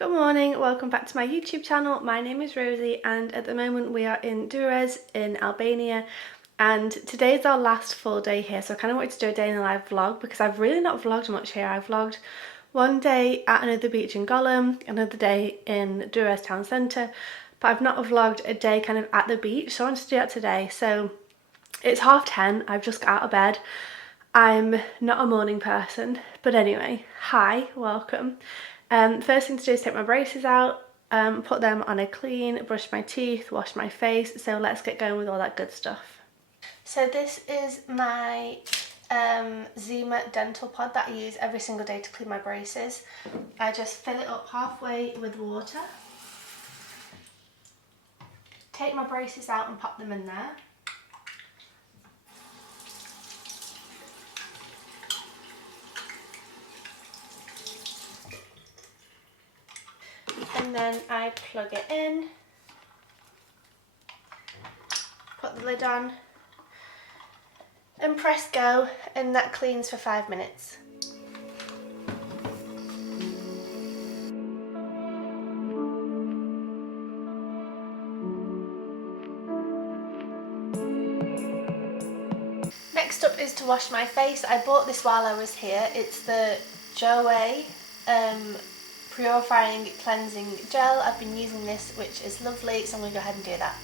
Good morning, welcome back to my YouTube channel. My name is Rosie and at the moment we are in Durres in Albania, and today is our last full day here, so I kind of wanted to do a day in the life vlog because I've really not vlogged much here. I've vlogged one day at another beach in Golem, another day in Durres town centre, but I've not vlogged a day kind of at the beach, so I wanted to do that today. So it's 10:30, I've just got out of bed. I'm not a morning person, but anyway, hi, welcome. First thing to do is take my braces out, put them on a clean, brush my teeth, wash my face, so let's get going with all that good stuff. So this is my Zima dental pod that I use every single day to clean my braces. I just fill it up halfway with water, take my braces out and pop them in there. And then I plug it in, put the lid on and press go, and that cleans for 5 minutes. Next up is to wash my face. I bought this while I was here. It's the Joe Purifying Cleansing Gel. I've been using this, which is lovely, so I'm going to go ahead and do that.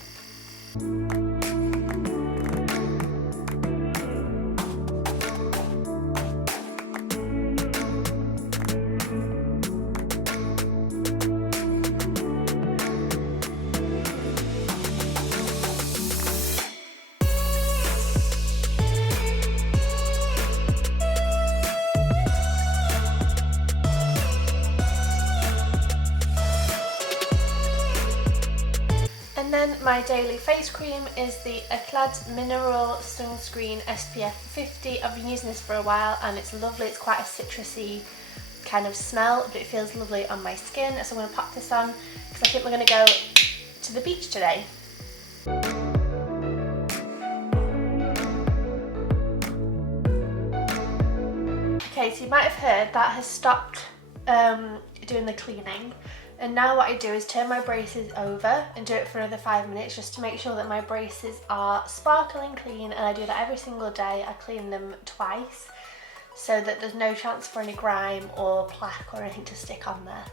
And then my daily face cream is the Eclat Mineral Sunscreen SPF 50. I've been using this for a while and it's lovely. It's quite a citrusy kind of smell, but it feels lovely on my skin. So I'm going to pop this on because I think we're going to go to the beach today. Okay, so you might have heard that has stopped doing the cleaning. And now what I do is turn my braces over and do it for another 5 minutes just to make sure that my braces are sparkling clean, and I do that every single day. I clean them twice so that there's no chance for any grime or plaque or anything to stick on there.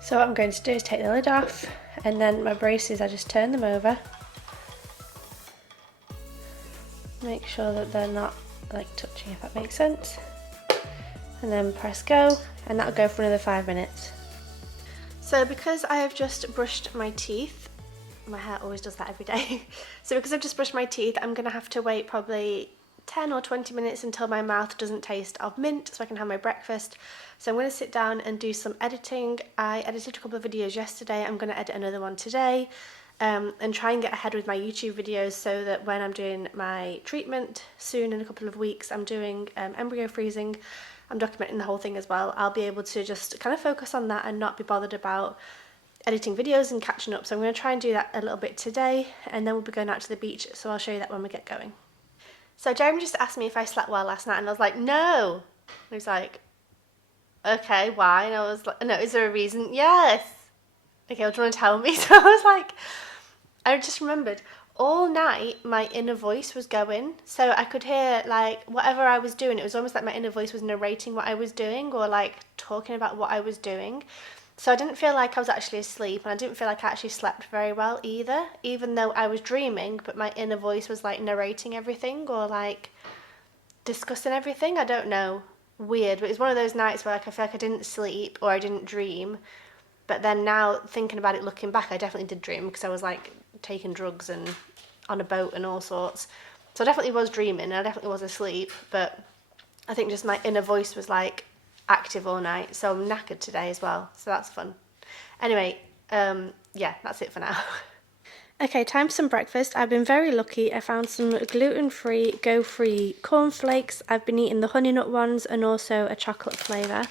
So what I'm going to do is take the lid off, and then my braces, I just turn them over. Make sure that they're not like touching, if that makes sense. And then press go, and that'll go for another 5 minutes. So because I have just brushed my teeth, my hair always does that every day, so because I've just brushed my teeth, I'm going to have to wait probably 10 or 20 minutes until my mouth doesn't taste of mint so I can have my breakfast. So I'm going to sit down and do some editing. I edited a couple of videos yesterday, I'm going to edit another one today, and try and get ahead with my YouTube videos so that when I'm doing my treatment soon in a couple of weeks, I'm doing embryo freezing. I'm documenting the whole thing as well. I'll be able to just kind of focus on that and not be bothered about editing videos and catching up. So I'm going to try and do that a little bit today, and then we'll be going out to the beach, so I'll show you that when we get going. So Jeremy just asked me if I slept well last night, and I was like, no. And he was like, okay, why? And I was like, no, is there a reason? Yes. Okay, well, do you want to tell me? So I was like, I just remembered all night my inner voice was going, so I could hear like whatever I was doing. It was almost like my inner voice was narrating what I was doing or like talking about what I was doing. So I didn't feel like I was actually asleep, and I didn't feel like I actually slept very well either, even though I was dreaming, but my inner voice was like narrating everything or like discussing everything. I don't know, weird, but it was one of those nights where like I feel like I didn't sleep or I didn't dream, but then now thinking about it, looking back, I definitely did dream because I was like taking drugs and on a boat and all sorts. So I definitely was dreaming, I definitely was asleep, but I think just my inner voice was like active all night, so I'm knackered today as well, so that's fun. Anyway, yeah, that's it for now. Okay, time for some breakfast. I've been very lucky. I found some gluten-free, go-free cornflakes. I've been eating the honey nut ones and also a chocolate flavour.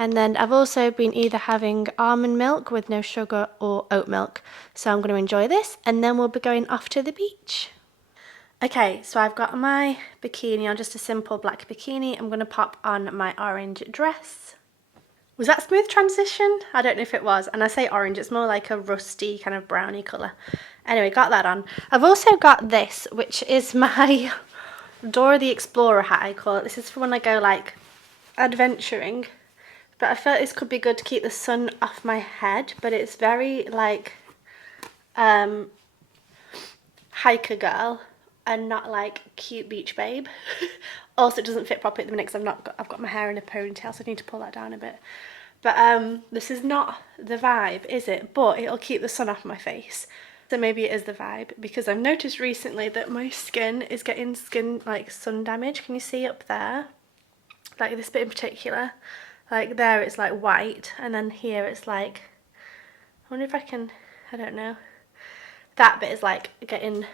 And then I've also been either having almond milk with no sugar or oat milk. So I'm going to enjoy this, and then we'll be going off to the beach. Okay, so I've got my bikini on, just a simple black bikini. I'm going to pop on my orange dress. Was that smooth transition? I don't know if it was. And I say orange, it's more like a rusty kind of browny colour. Anyway, got that on. I've also got this, which is my Dora the Explorer hat, I call it. This is for when I go like adventuring. But I felt this could be good to keep the sun off my head. But it's very like hiker girl and not like cute beach babe. Also, it doesn't fit properly at the minute because I've got my hair in a ponytail, so I need to pull that down a bit. But this is not the vibe, is it? But it'll keep the sun off my face. So maybe it is the vibe, because I've noticed recently that my skin is getting like sun damage. Can you see up there? Like this bit in particular. Like there it's like white, and then here it's like, I wonder if I can, I don't know. That bit is like getting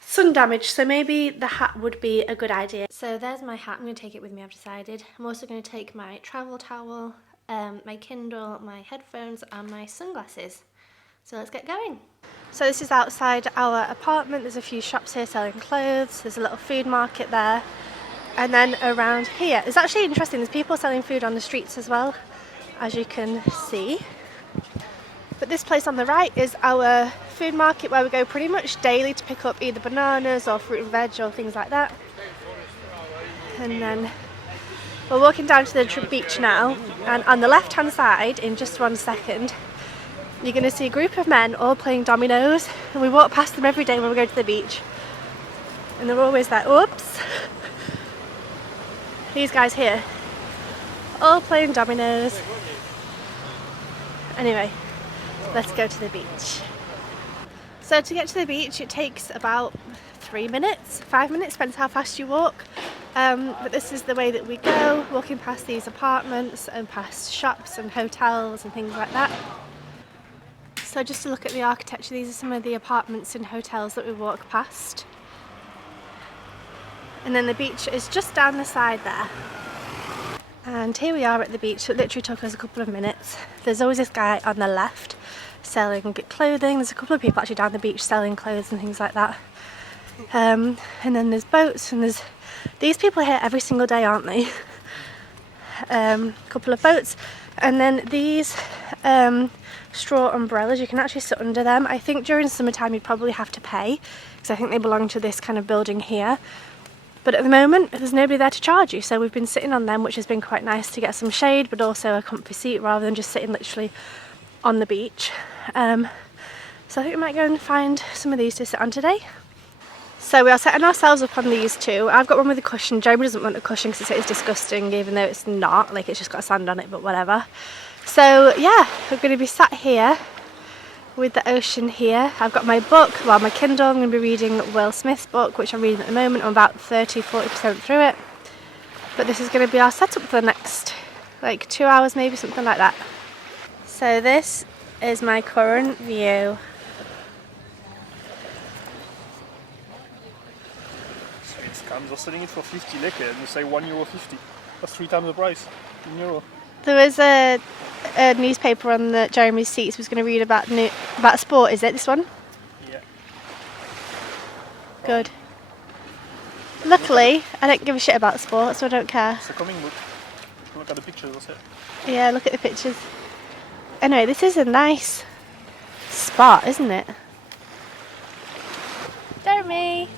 sun damage, so maybe the hat would be a good idea. So there's my hat. I'm going to take it with me, I've decided. I'm also going to take my travel towel, my Kindle, my headphones and my sunglasses. So let's get going. So this is outside our apartment. There's a few shops here selling clothes. There's a little food market there. And then around here, it's actually interesting, there's people selling food on the streets as well, as you can see. But this place on the right is our food market where we go pretty much daily to pick up either bananas or fruit and veg or things like that. And then we're walking down to the beach now, and on the left hand side, in just 1 second, you're going to see a group of men all playing dominoes, and we walk past them every day when we go to the beach. And they're always like, oops. These guys here, all playing dominoes. Anyway, let's go to the beach. So to get to the beach it takes about 3 minutes, 5 minutes, depends how fast you walk. But this is the way that we go, walking past these apartments and past shops and hotels and things like that. So just to look at the architecture, these are some of the apartments and hotels that we walk past. And then the beach is just down the side there. And here we are at the beach. It literally took us a couple of minutes. There's always this guy on the left selling clothing. There's a couple of people actually down the beach selling clothes and things like that. And then there's boats, and there's these people here every single day, aren't they? A couple of boats, and then these straw umbrellas, you can actually sit under them. I think during summertime you'd probably have to pay, because I think they belong to this kind of building here. But at the moment there's nobody there to charge you, so we've been sitting on them, which has been quite nice to get some shade but also a comfy seat rather than just sitting literally on the beach. So I think we might go and find some of these to sit on today. So we are setting ourselves up on these two. I've got one with a cushion. Jeremy doesn't want a cushion because it's disgusting, even though it's not, like it's just got sand on it, but whatever. So yeah, we're going to be sat here with the ocean here. I've got my book, well my Kindle. I'm going to be reading Will Smith's book, which I'm reading at the moment. I'm about 30-40% through it. But this is going to be our setup for the next like 2 hours, maybe something like that. So this is my current view. Scams are selling it for 50 lek and you say €1.50. That's 3 times the price in euro. There was a newspaper on the Jeremy's seats. He was going to read about sport. Is it this one? Yeah. Good. Luckily, I don't give a shit about sport, so I don't care. It's a comic book. Look at the pictures, that's it. Yeah, look at the pictures. Anyway, this is a nice spot, isn't it? Jeremy!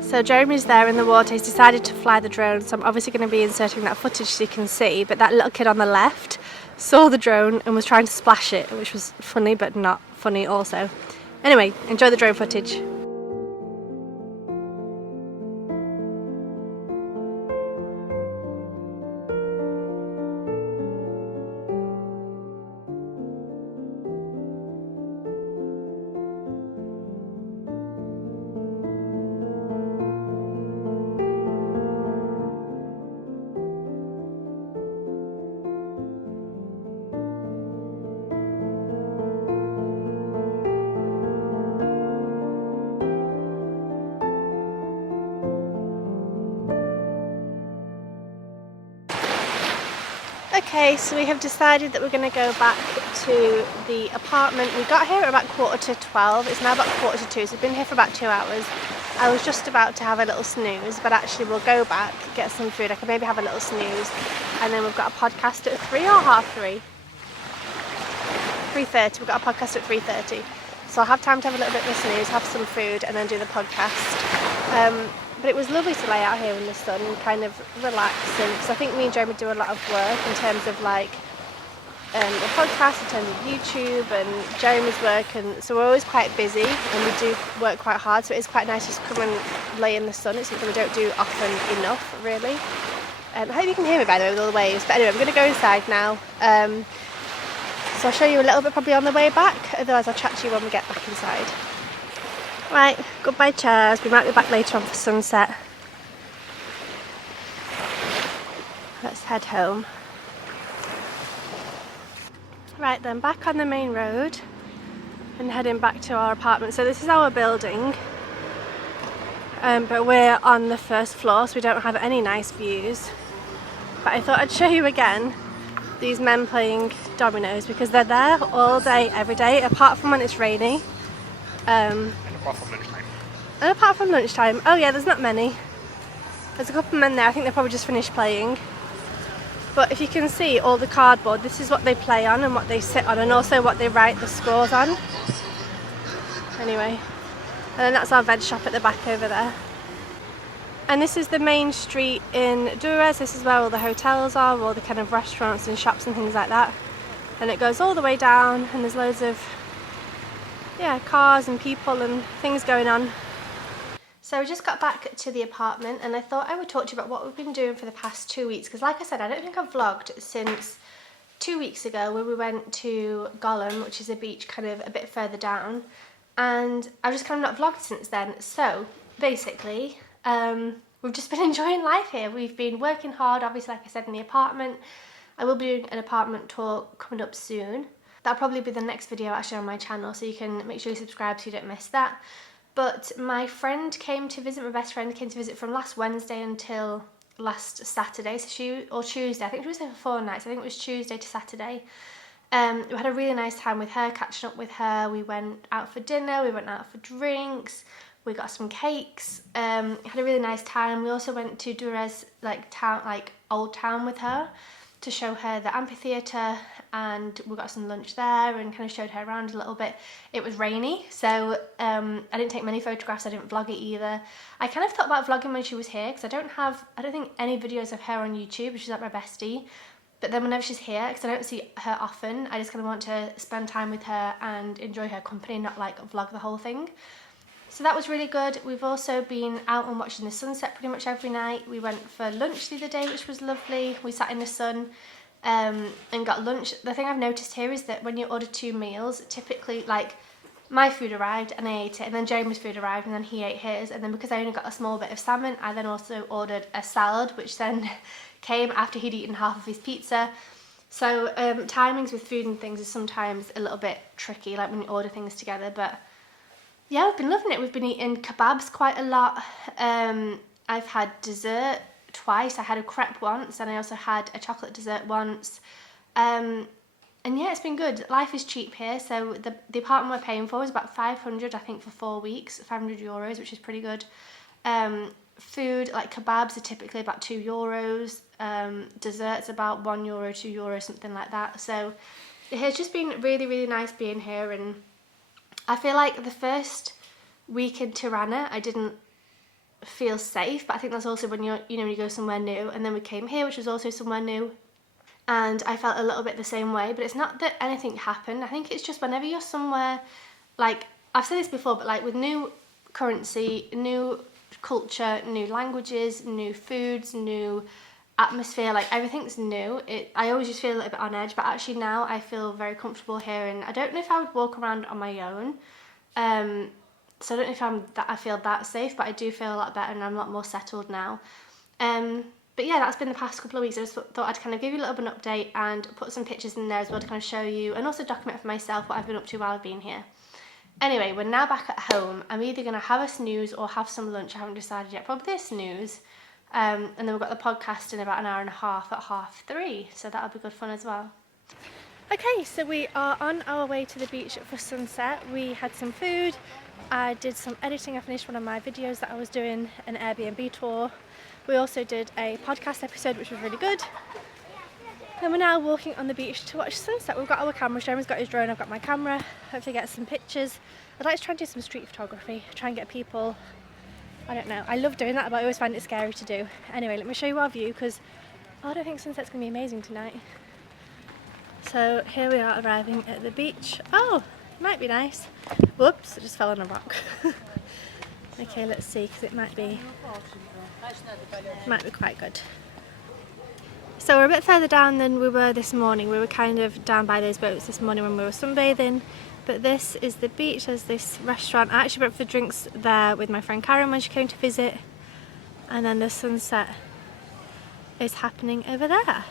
So Jeremy's there in the water. He's decided to fly the drone, so I'm obviously going to be inserting that footage so you can see, but that little kid on the left saw the drone and was trying to splash it, which was funny but not funny also. Anyway, enjoy the drone footage. Okay, so we have decided that we're going to go back to the apartment. We got here at about 11:45. It's now about 2:45, so we've been here for about 2 hours. I was just about to have a little snooze, but actually we'll go back, get some food. I can maybe have a little snooze, and then we've got a podcast at 3 or half 3? 3:30. We've got a podcast at 3:30. So I'll have time to have a little bit of a snooze, have some food, and then do the podcast. But it was lovely to lay out here in the sun and kind of relax, because I think me and Jeremy do a lot of work in terms of like the podcast, in terms of YouTube and Jeremy's work, and so we're always quite busy and we do work quite hard, so it is quite nice just to come and lay in the sun. It's something we don't do often enough, really. I hope you can hear me, by the way, with all the waves. But anyway, I'm going to go inside now. So I'll show you a little bit probably on the way back, otherwise I'll chat to you when we get back inside. Right, goodbye chairs, we might be back later on for sunset. Let's head home. Right then, back on the main road and heading back to our apartment. So this is our building, but we're on the first floor, so we don't have any nice views. But I thought I'd show you again these men playing dominoes, because they're there all day, every day, apart from when it's rainy. And apart from lunchtime. And apart from lunchtime, oh yeah, there's not many. There's a couple of men there, I think they probably just finished playing. But if you can see all the cardboard, this is what they play on and what they sit on, and also what they write the scores on. Anyway, and then that's our veg shop at the back over there. And this is the main street in Durres. This is where all the hotels are, all the kind of restaurants and shops and things like that. And it goes all the way down, and there's loads of cars and people and things going on. So we just got back to the apartment, and I thought I would talk to you about what we've been doing for the past 2 weeks, because like I said, I don't think I've vlogged since 2 weeks ago, where we went to Golem, which is a beach kind of a bit further down, and I've just kind of not vlogged since then. So basically, we've just been enjoying life here. We've been working hard, obviously, like I said, in the apartment. I will be doing an apartment tour coming up soon. That'll probably be the next video actually on my channel, so you can make sure you subscribe so you don't miss that. But my friend came to visit, my best friend came to visit from last Wednesday until last Saturday, or Tuesday. I think she was there for 4 nights. I think it was Tuesday to Saturday. We had a really nice time with her, catching up with her. We went out for dinner, we went out for drinks, we got some cakes, had a really nice time. We also went to Durres, old town with her, to show her the amphitheatre, and we got some lunch there and kind of showed her around a little bit. It was rainy, so I didn't take many photographs, I didn't vlog it either. I kind of thought about vlogging when she was here, because I don't think any videos of her on YouTube, she's like my bestie. But then whenever she's here, because I don't see her often, I just kind of want to spend time with her and enjoy her company, not like vlog the whole thing. So that was really good. We've also been out and watching the sunset pretty much every night. We went for lunch the other day, which was lovely. We sat in the sun and got lunch. The thing I've noticed here is that when you order 2 meals, typically like my food arrived and I ate it, and then Jeremy's food arrived and then he ate his, and then because I only got a small bit of salmon, I then also ordered a salad, which then came after he'd eaten half of his pizza. So timings with food and things is sometimes a little bit tricky, like when you order things together, but yeah, we've been loving it. We've been eating kebabs quite a lot. I've had dessert twice. I had a crepe once, and I also had a chocolate dessert once. And yeah, it's been good. Life is cheap here, so the apartment we're paying for is about 500, I think, for 4 weeks, 500 euros, which is pretty good. Food, like kebabs, are typically about 2 euros. Desserts about 1 euro, 2 euros, something like that. So it has just been really, really nice being here, and I feel like the first week in Tirana, I didn't feel safe, but I think that's also when when you go somewhere new. And then we came here, which was also somewhere new, and I felt a little bit the same way. But it's not that anything happened. I think it's just whenever you're somewhere, like I've said this before, but like with new currency, new culture, new languages, new foods, new atmosphere, like everything's new. I always just feel a little bit on edge, but actually now I feel very comfortable here, and I don't know if I would walk around on my own. So I don't know if I feel that safe, but I do feel a lot better and I'm a lot more settled now. But yeah, that's been the past couple of weeks. I just thought I'd kind of give you a little bit of an update and put some pictures in there as well to kind of show you and also document for myself what I've been up to while I've been here. Anyway, we're now back at home. I'm either going to have a snooze or have some lunch. I haven't decided yet. Probably a snooze. And then we've got the podcast in about an hour and a half at 3:30, so that'll be good fun as well. Okay, so we are on our way to the beach for sunset. We had some food, I did some editing, I finished one of my videos that I was doing, an Airbnb tour. We also did a podcast episode which was really good. And we're now walking on the beach to watch sunset. We've got our cameras, Jeremy's got his drone, I've got my camera, hopefully get some pictures. I'd like to try and do some street photography, try and get people, I don't know, I love doing that but I always find it scary to do. Anyway, let me show you our view because I don't think sunset's going to be amazing tonight. So here we are arriving at the beach. Oh, it might be nice. Whoops, I just fell on a rock. Okay, let's see because it might be quite good. So we're a bit further down than we were this morning. We were kind of down by those boats this morning when we were sunbathing. But this is the beach. There's this restaurant. I actually went for drinks there with my friend Karen when she came to visit. And then the sunset is happening over there.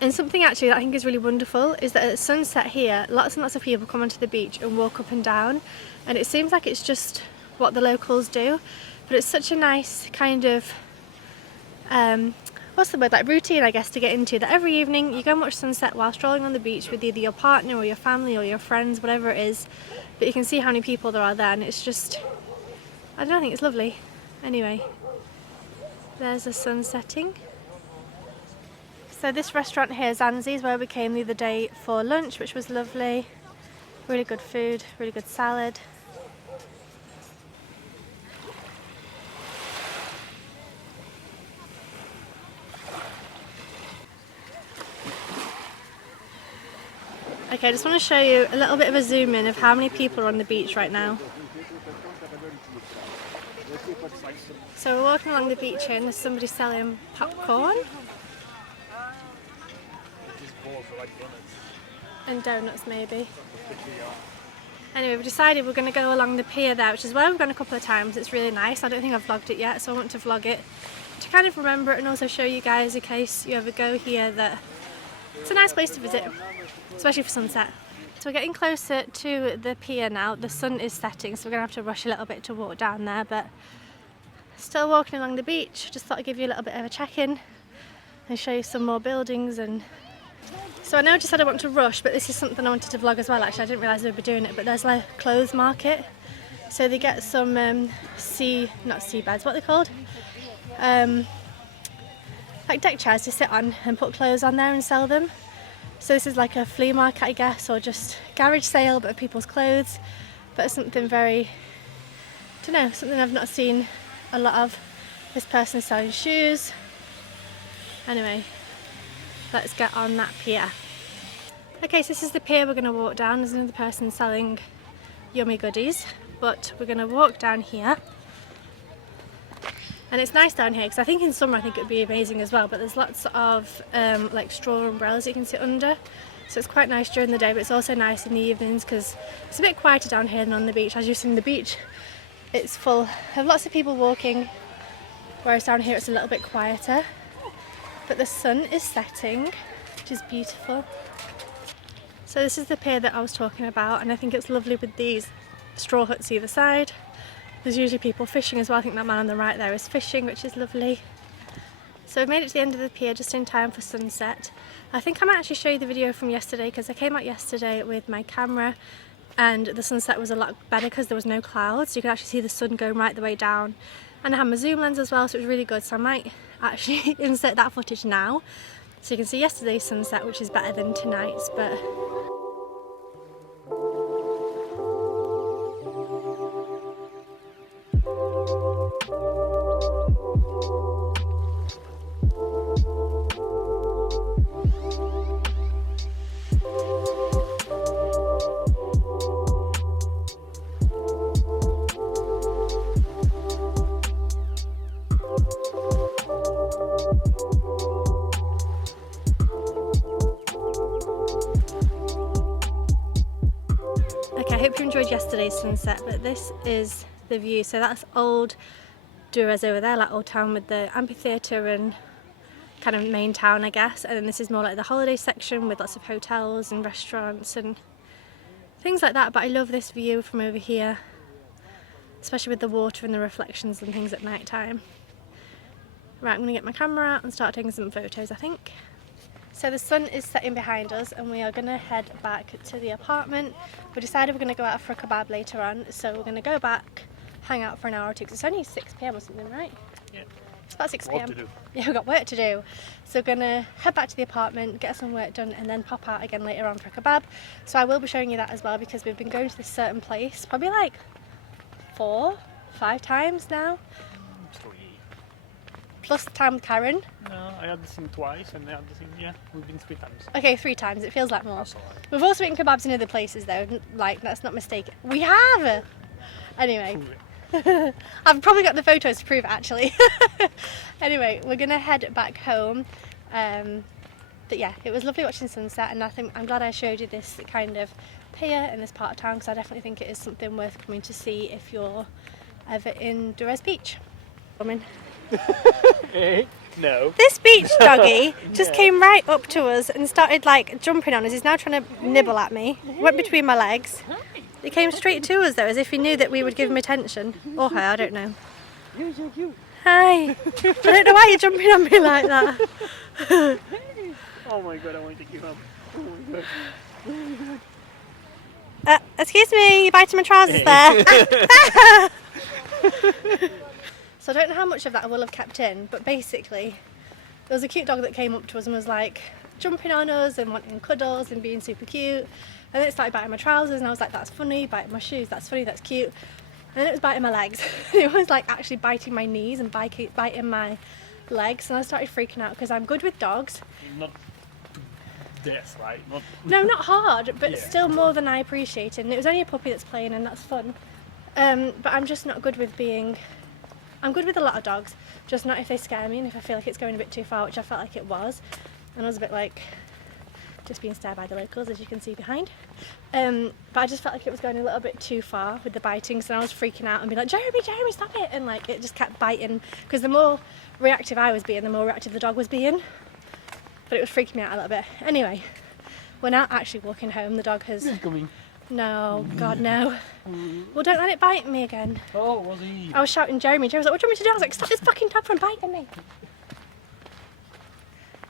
And something actually that I think is really wonderful is that at sunset here, lots and lots of people come onto the beach and walk up and down. And it seems like it's just what the locals do. But it's such a nice kind of what's the word, like routine I guess to get into, that every evening you go and watch sunset while strolling on the beach with either your partner or your family or your friends, whatever it is, but you can see how many people there are there and it's just, I don't know, I think it's lovely. Anyway, there's the sun setting. So this restaurant here, Zanzi's, where we came the other day for lunch, which was lovely, really good food, really good salad. Okay, I just want to show you a little bit of a zoom in of how many people are on the beach right now. So we're walking along the beach here and there's somebody selling popcorn. And donuts maybe. Anyway, we've decided we're going to go along the pier there, which is where we've gone a couple of times. It's really nice. I don't think I've vlogged it yet, so I want to vlog it to kind of remember it and also show you guys in case you ever go here that it's a nice place to visit, especially for sunset. So we're getting closer to the pier now. The sun is setting, so we're going to have to rush a little bit to walk down there, but still walking along the beach. Just thought I'd give you a little bit of a check-in and show you some more buildings. And so I know I just said I want to rush, but this is something I wanted to vlog as well actually. I didn't realise they'd be doing it, but there's like a clothes market. So they get some not seabeds, what are they called? Like deck chairs to sit on and put clothes on there and sell them. So this is like a flea market I guess, or just garage sale but of people's clothes. But it's something very, I don't know, something I've not seen a lot of. This person selling shoes. Anyway, let's get on that pier. Okay, so this is the pier we're going to walk down. There's another person selling yummy goodies, but we're going to walk down here. And it's nice down here because I think in summer I think it would be amazing as well, but there's lots of like straw umbrellas you can sit under, so it's quite nice during the day, but it's also nice in the evenings because it's a bit quieter down here than on the beach. As you've seen, the beach, it's full of lots of people walking, whereas down here it's a little bit quieter. But the sun is setting, which is beautiful. So this is the pier that I was talking about, and I think it's lovely with these straw huts either side. There's usually people fishing as well. I think that man on the right there is fishing, which is lovely. So we've made it to the end of the pier just in time for sunset. I think I might actually show you the video from yesterday because I came out yesterday with my camera and the sunset was a lot better because there was no clouds. So you could actually see the sun going right the way down. And I had my zoom lens as well, so it was really good. So I might actually insert that footage now so you can see yesterday's sunset, which is better than tonight's. But I hope you enjoyed yesterday's sunset, but this is the view. So that's old Durres over there, like old town with the amphitheatre and kind of main town I guess, and then this is more like the holiday section with lots of hotels and restaurants and things like that. But I love this view from over here. especially with the water and the reflections and things at night time. Right, I'm going to get my camera out and start taking some photos, I think. So the sun is setting behind us and we are going to head back to the apartment. We decided we're going to go out for a kebab later on, so we're going to go back, hang out for an hour or two, because it's only 6 p.m. or something, right? Yeah. It's about 6 Work p.m. to do. Yeah, we've got work to do. So we're going to head back to the apartment, get some work done, and then pop out again later on for a kebab. So I will be showing you that as well, because we've been going to this certain place probably like 4-5 times now. 3. Plus the time with Karen. No, I had the thing twice and I had the thing, yeah, we've been 3 times. Okay, 3 times. It feels like more. That's alright. We've also eaten kebabs in other places though, like, let's not mistake it. We have! Anyway. Prove it. I've probably got the photos to prove it actually. Anyway, we're going to head back home. But yeah, it was lovely watching the sunset, and I'm glad I showed you this kind of pier in this part of town, because I definitely think it is something worth coming to see if you're ever in Durres Beach. No. This beach doggy just came right up to us and started like jumping on us. He's now trying to nibble at me. Went between my legs. He came straight to us though, as if he knew that we would give him attention. Or her, I don't know. Hi. I don't know why you're jumping on me like that. Oh my god, I want to take you home. Oh my god. Excuse me, you're biting my trousers there. So I don't know how much of that I will have kept in, but basically there was a cute dog that came up to us and was like jumping on us and wanting cuddles and being super cute. And then it started biting my trousers and I was like, that's funny. Biting my shoes, that's funny, that's cute. And then it was biting my legs. It was like actually biting my knees and biting my legs, and I started freaking out because I'm good with dogs. Not death, right? No, not hard, but Yeah. still more than I appreciate. And it was only a puppy that's playing, and that's fun. But I'm just not good with I'm good with a lot of dogs, just not if they scare me and if I feel like it's going a bit too far, which I felt like it was. And I was a bit like just being stared by the locals, as you can see behind. But I just felt like it was going a little bit too far with the biting, so I was freaking out and being like, Jeremy, stop it! And like it just kept biting, because the more reactive I was being, the more reactive the dog was being. But it was freaking me out a little bit. Anyway, we're now actually walking home. The dog has... He's coming. No, God, no. Well, don't let it bite me again. Oh, was he? I was shouting Jeremy. Jeremy was like, what do you want me to do? I was like, stop this fucking dog from biting me.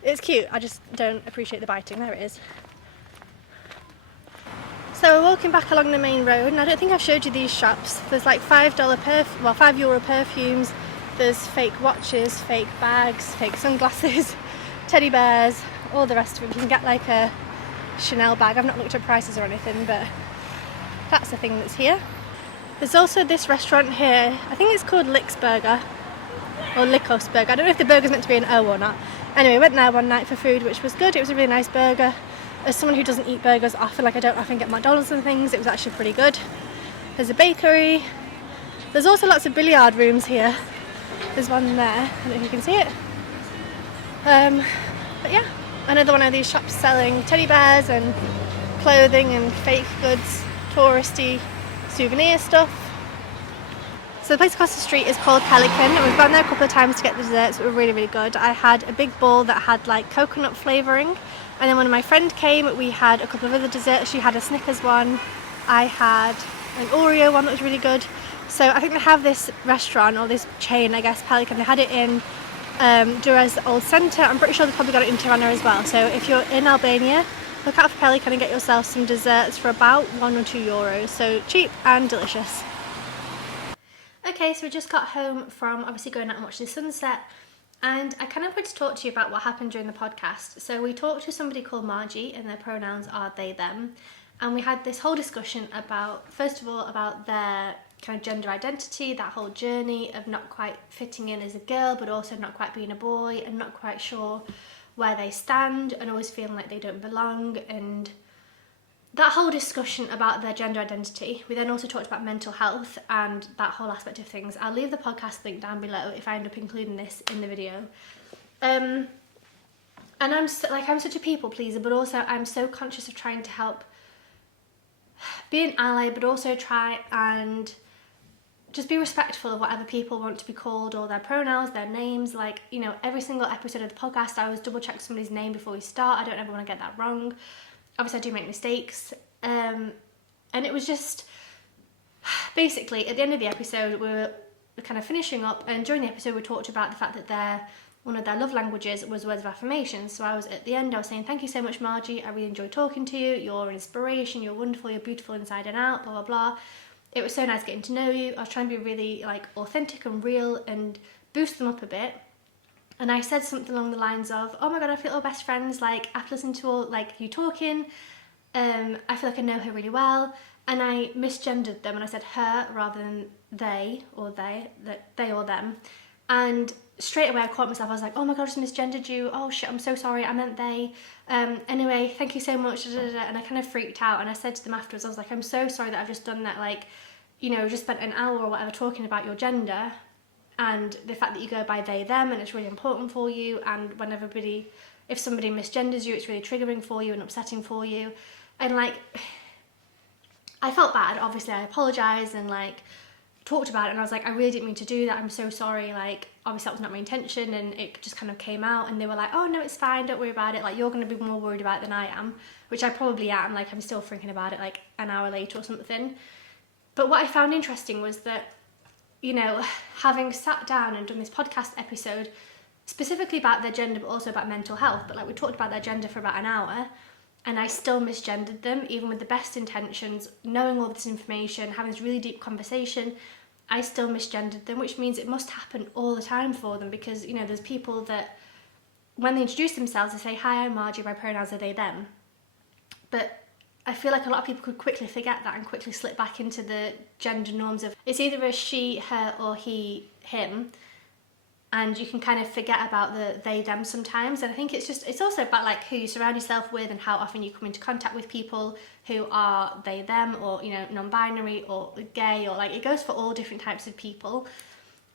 It's cute, I just don't appreciate the biting. There it is. So we're walking back along the main road, and I don't think I've showed you these shops. There's like €5 perfumes. There's fake watches, fake bags, fake sunglasses, teddy bears, all the rest of it. You can get like a Chanel bag. I've not looked at prices or anything, but that's the thing that's here. There's also this restaurant here. I think it's called Licksburger or Lickosburger. I don't know if the burger's meant to be an O or not. Anyway, we went there one night for food, which was good. It was a really nice burger. As someone who doesn't eat burgers often, like I don't often get McDonald's and things, it was actually pretty good. There's a bakery. There's also lots of billiard rooms here. There's one there. I don't know if you can see it. But yeah, another one of these shops selling teddy bears and clothing and fake goods, touristy souvenir stuff. So the place across the street is called Pelican, and we've gone there a couple of times to get the desserts that were really, really good. I had a big bowl that had like coconut flavouring, and then when my friend came, we had a couple of other desserts. She had a Snickers one, I had an Oreo one that was really good. So I think they have this restaurant, or this chain, I guess, Pelican. They had it in Durres Old Centre. I'm pretty sure they probably got it in Tirana as well. So if you're in Albania, look out for Pelican and get yourself some desserts for about €1 or €2. So cheap and delicious. Okay, so we just got home from obviously going out and watching the sunset, and I kind of wanted to talk to you about what happened during the podcast. So we talked to somebody called Margie, and their pronouns are they, them, and we had this whole discussion about, first of all, about their kind of gender identity, that whole journey of not quite fitting in as a girl, but also not quite being a boy, and not quite sure where they stand, and always feeling like they don't belong, and that whole discussion about their gender identity. We then also talked about mental health and that whole aspect of things. I'll leave the podcast link down below if I end up including this in the video. And I'm such a people pleaser, but also I'm so conscious of trying to help be an ally, but also try and just be respectful of whatever people want to be called, or their pronouns, their names. Like, you know, every single episode of the podcast, I always double check somebody's name before we start. I don't ever want to get that wrong. Obviously I do make mistakes, and it was just, basically, at the end of the episode, we were kind of finishing up, and during the episode, we talked about the fact that one of their love languages was words of affirmation. So I was at the end, I was saying, thank you so much, Margie. I really enjoyed talking to you. You're an inspiration. You're wonderful. You're beautiful inside and out. Blah blah blah. It was so nice getting to know you. I was trying to be really like authentic and real and boost them up a bit. And I said something along the lines of, oh my god, I feel our best friends. Like after listening to all like you talking, I feel like I know her really well. And I misgendered them and I said her rather than they or them. And straight away I caught myself, I was like, oh my god, I just misgendered you. Oh shit, I'm so sorry, I meant they. Anyway, thank you so much. And I kind of freaked out and I said to them afterwards, I was like, I'm so sorry that I've just done that. Like, you know, just spent an hour or whatever talking about your gender and the fact that you go by they, them, and it's really important for you. And when if somebody misgenders you, it's really triggering for you and upsetting for you. And like, I felt bad, obviously I apologised and like talked about it and I was like, I really didn't mean to do that, I'm so sorry, like obviously that was not my intention, and it just kind of came out. And they were like, oh no, it's fine, don't worry about it, like you're going to be more worried about it than I am, which I probably am. Like I'm still thinking about it like an hour later or something. But what I found interesting was that, you know, having sat down and done this podcast episode specifically about their gender but also about mental health, but like we talked about their gender for about an hour, and I still misgendered them, even with the best intentions, knowing all this information, having this really deep conversation, I still misgendered them, which means it must happen all the time for them, because, you know, there's people that, when they introduce themselves, they say, hi, I'm Margie, my pronouns are they, them. But I feel like a lot of people could quickly forget that and quickly slip back into the gender norms of, it's either a she, her, or he, him, and you can kind of forget about the they, them sometimes. And I think it's also about like who you surround yourself with and how often you come into contact with people who are they, them, or, you know, non-binary or gay, or like it goes for all different types of people.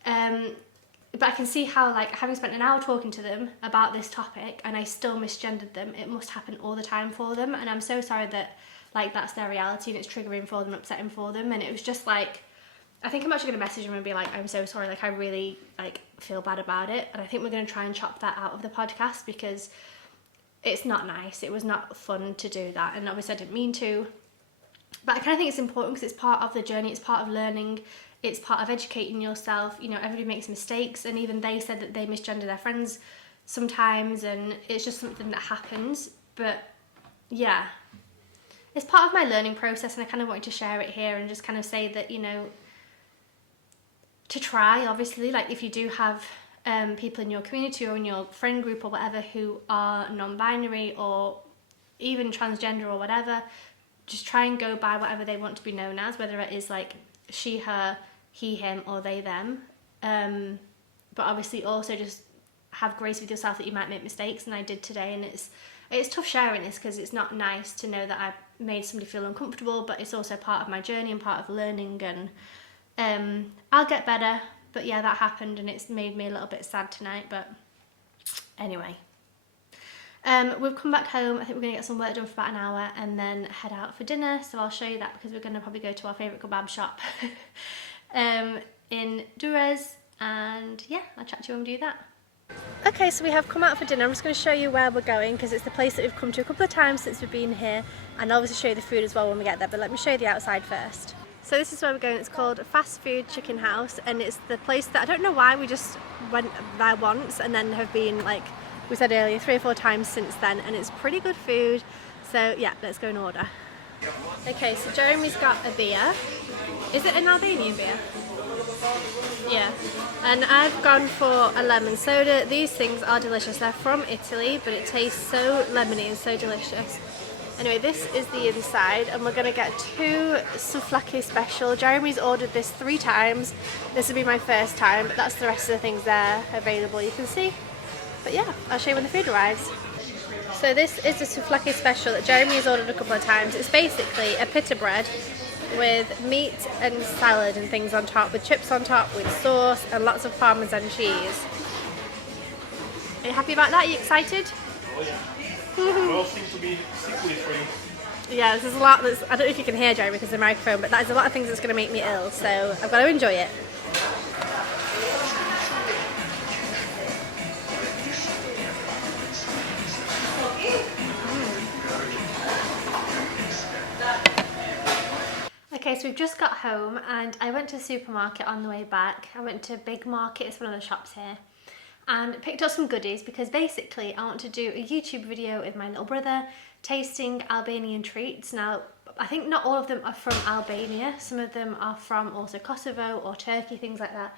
But I can see how, like, having spent an hour talking to them about this topic and I still misgendered them, it must happen all the time for them. And I'm so sorry that like that's their reality and it's triggering for them, upsetting for them. And it was just like, I think I'm actually going to message him and be like, I'm so sorry, like I really like feel bad about it. And I think we're going to try and chop that out of the podcast because it's not nice. It was not fun to do that. And obviously I didn't mean to. But I kind of think it's important because it's part of the journey. It's part of learning. It's part of educating yourself. You know, everybody makes mistakes. And even they said that they misgender their friends sometimes. And it's just something that happens. But yeah, it's part of my learning process. And I kind of wanted to share it here and just kind of say that, you know, to try, obviously, like if you do have people in your community or in your friend group or whatever who are non-binary or even transgender or whatever, just try and go by whatever they want to be known as, whether it is like she, her, he, him, or they, them. But obviously also just have grace with yourself that you might make mistakes, and I did today. And it's tough sharing this because it's not nice to know that I made somebody feel uncomfortable, but it's also part of my journey and part of learning. And I'll get better. But yeah, that happened and it's made me a little bit sad tonight. But anyway, we've come back home. I think we're going to get some work done for about an hour and then head out for dinner. So I'll show you that because we're going to probably go to our favourite kebab shop in Durres. And yeah, I'll chat to you when we do that. Okay, so we have come out for dinner. I'm just going to show you where we're going because it's the place that we've come to a couple of times since we've been here, and I'll obviously show you the food as well when we get there, but let me show you the outside first. So this is where we're going. It's called Fast Food Chicken House, and it's the place that I don't know why we just went there once and then have been, like we said earlier, 3 or 4 times since then, and it's pretty good food. So yeah, let's go and order. Okay, so Jeremy's got a beer. Is it an Albanian beer? Yeah, and I've gone for a lemon soda. These things are delicious. They're from Italy, but it tastes so lemony and so delicious. Anyway, this is the inside, and we're going to get 2 souvlaki special. Jeremy's ordered this 3 times. This will be my first time, but that's the rest of the things there available, you can see. But yeah, I'll show you when the food arrives. So this is the souvlaki special that Jeremy has ordered a couple of times. It's basically a pita bread with meat and salad and things on top, with chips on top, with sauce and lots of parmesan cheese. Are you happy about that? Are you excited? Oh yeah. We all seem to be sickly free. Yeah, there's a lot that's, I don't know if you can hear Jeremy because of the microphone, but there's a lot of things that's going to make me ill, so I've got to enjoy it. Okay, so so we've just got home and I went to the supermarket on the way back. I went to Big Market, it's one of the shops here, and picked up some goodies because basically I want to do a YouTube video with my little brother tasting Albanian treats. Now, I think not all of them are from Albania. Some of them are from also Kosovo or Turkey, things like that.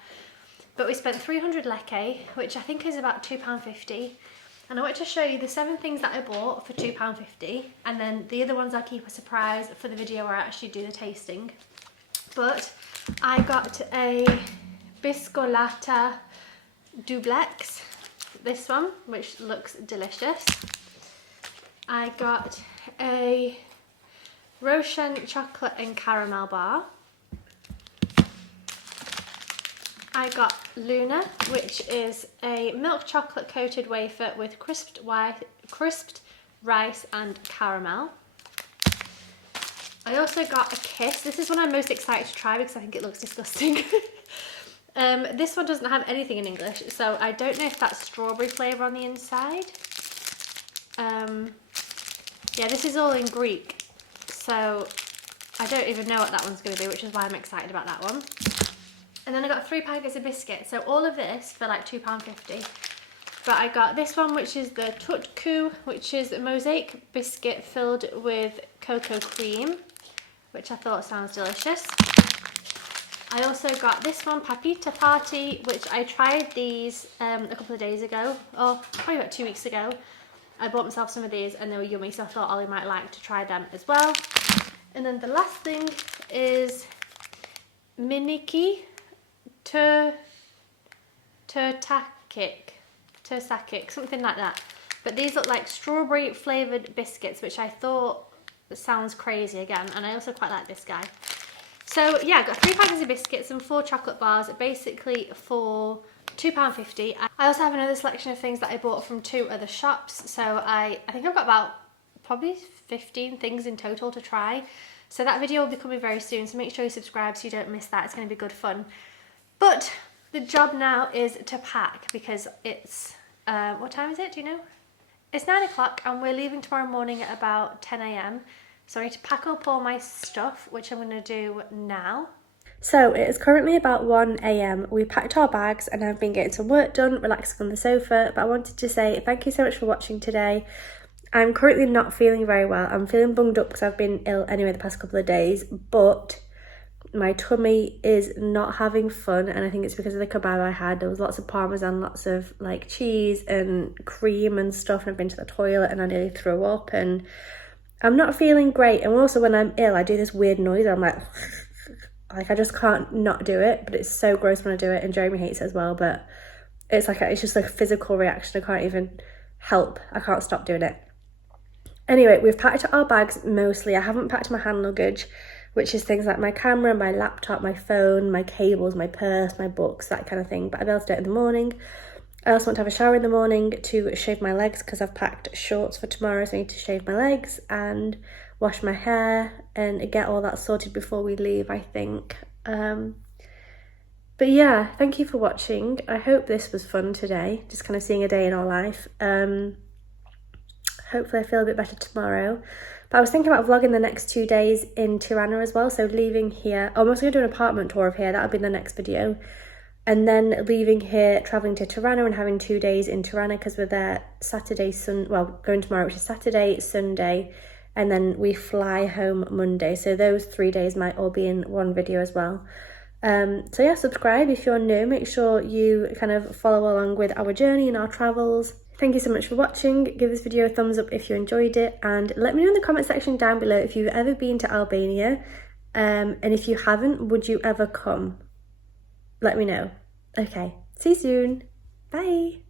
But we spent 300 leke, which I think is about £2.50. And I want to show you the 7 things that I bought for £2.50, and then the other ones I'll keep a surprise for the video where I actually do the tasting. But I got a biscolata duplex, this one, which looks delicious. I got a Roshan chocolate and caramel bar. I got Luna, which is a milk chocolate coated wafer with crisped rice and caramel. I also got a Kiss. This is one I'm most excited to try because I think it looks disgusting. This one doesn't have anything in English, so I don't know if that's strawberry flavour on the inside. Yeah, this is all in Greek, so I don't even know what that one's going to be, which is why I'm excited about that one. And then I got 3 packets of biscuits, so all of this for like £2.50. But I got this one, which is the Tutku, which is a mosaic biscuit filled with cocoa cream, which I thought sounds delicious. I also got this one, Papita Party, which I tried these a couple of days ago, or probably about 2 weeks ago. I bought myself some of these and they were yummy, so I thought Ollie might like to try them as well. And then the last thing is Miniki Tursakic, something like that. But these look like strawberry flavoured biscuits, which I thought sounds crazy again, and I also quite like this guy. So yeah, I got 3 packets of biscuits and 4 chocolate bars, basically for £2.50. I also have another selection of things that I bought from 2 other shops, so I think I've got about probably 15 things in total to try. So that video will be coming very soon, so make sure you subscribe so you don't miss that. It's going to be good fun. But the job now is to pack because it's, what time is it? Do you know? It's 9 o'clock and we're leaving tomorrow morning at about 10 AM. So I need to pack up all my stuff, which I'm going to do now. So it is currently about 1 AM. We packed our bags and I've been getting some work done, relaxing on the sofa. But I wanted to say thank you so much for watching today. I'm currently not feeling very well. I'm feeling bunged up because I've been ill anyway the past couple of days, but my tummy is not having fun, and I think it's because of the kebab I had. There was lots of parmesan, lots of like cheese and cream and stuff, and I've been to the toilet and I nearly threw up, and I'm not feeling great. And also when I'm ill I do this weird noise, I'm like I just can't not do it, but it's so gross when I do it, and Jeremy hates it as well, but it's like it's just like a physical reaction. I can't even help, I can't stop doing it. Anyway, we've packed our bags mostly. I haven't packed my hand luggage, which is things like my camera, my laptop, my phone, my cables, my purse, my books, that kind of thing. But I'll be able to do it in the morning. I also want to have a shower in the morning to shave my legs because I've packed shorts for tomorrow, so I need to shave my legs and wash my hair and get all that sorted before we leave, I think. But yeah, thank you for watching. I hope this was fun today, just kind of seeing a day in our life. Hopefully I feel a bit better tomorrow. But I was thinking about vlogging the next 2 days in Tirana as well. So leaving here, I'm also going to do an apartment tour of here. That'll be the next video. And then leaving here, travelling to Tirana and having 2 days in Tirana because we're there going tomorrow, which is Saturday, Sunday. And then we fly home Monday. So those 3 days might all be in one video as well. So yeah, subscribe if you're new. Make sure you kind of follow along with our journey and our travels. Thank you so much for watching. Give this video a thumbs up if you enjoyed it, and let me know in the comment section down below if you've ever been to Albania, and if you haven't, would you ever come? Let me know. Okay, see you soon. Bye.